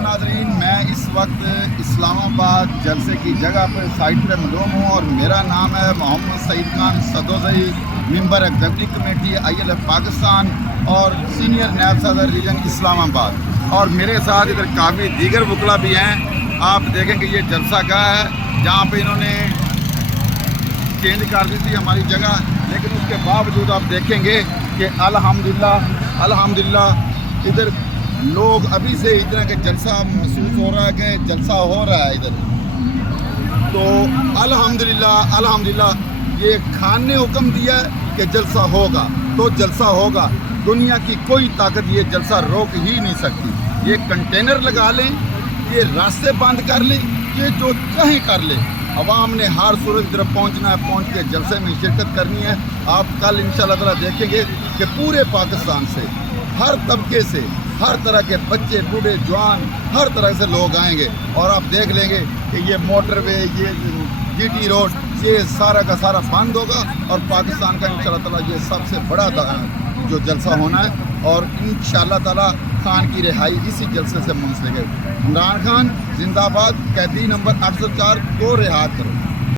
नाजरीन, मैं इस वक्त इस्लामाबाद जलसे की जगह पर साइट पर मौजूद हूँ और मेरा नाम है Mohammad Saeed Khan Sadozai, member executive committee ILF Pakistan और सीनियर नायब सदर रीजन इस्लामाबाद। और मेरे साथ इधर काफ़ी दीगर वकला भी हैं। आप देखेंगे ये जलसा गाह है जहाँ पे इन्होंने चेंज कर दी थी हमारी जगह, लेकिन उसके बावजूद आप देखेंगे कि अल्हम्दुलिल्लाह इधर लोग अभी से इतना कि जलसा महसूस हो रहा है कि जलसा हो रहा है इधर। तो अल्हम्दुलिल्लाह ये खान ने हुक्म दिया है कि जलसा होगा तो जलसा होगा। दुनिया की कोई ताकत ये जलसा रोक ही नहीं सकती। ये कंटेनर लगा लें, ये रास्ते बंद कर लें, ये जो चाहें कर लें, अवाम ने हर सूरत की तरफ पहुँचना है, पहुँच के जलसे में शिरकत करनी है। आप कल इंशाअल्लाह ताला देखेंगे कि पूरे पाकिस्तान से, हर तबके से, हर तरह के बच्चे, बूढ़े, जवान, हर तरह से लोग आएंगे और आप देख लेंगे कि ये मोटरवे, ये GT रोड, ये सारा का सारा बंद होगा और पाकिस्तान का इंशाअल्लाह ताला ये सबसे बड़ा जो जलसा होना है। और इंशाअल्लाह ताला खान की रिहाई इसी जलसे से मुंसलिक है। इमरान खान जिंदाबाद, कैदी नंबर 804 को रिहा करो।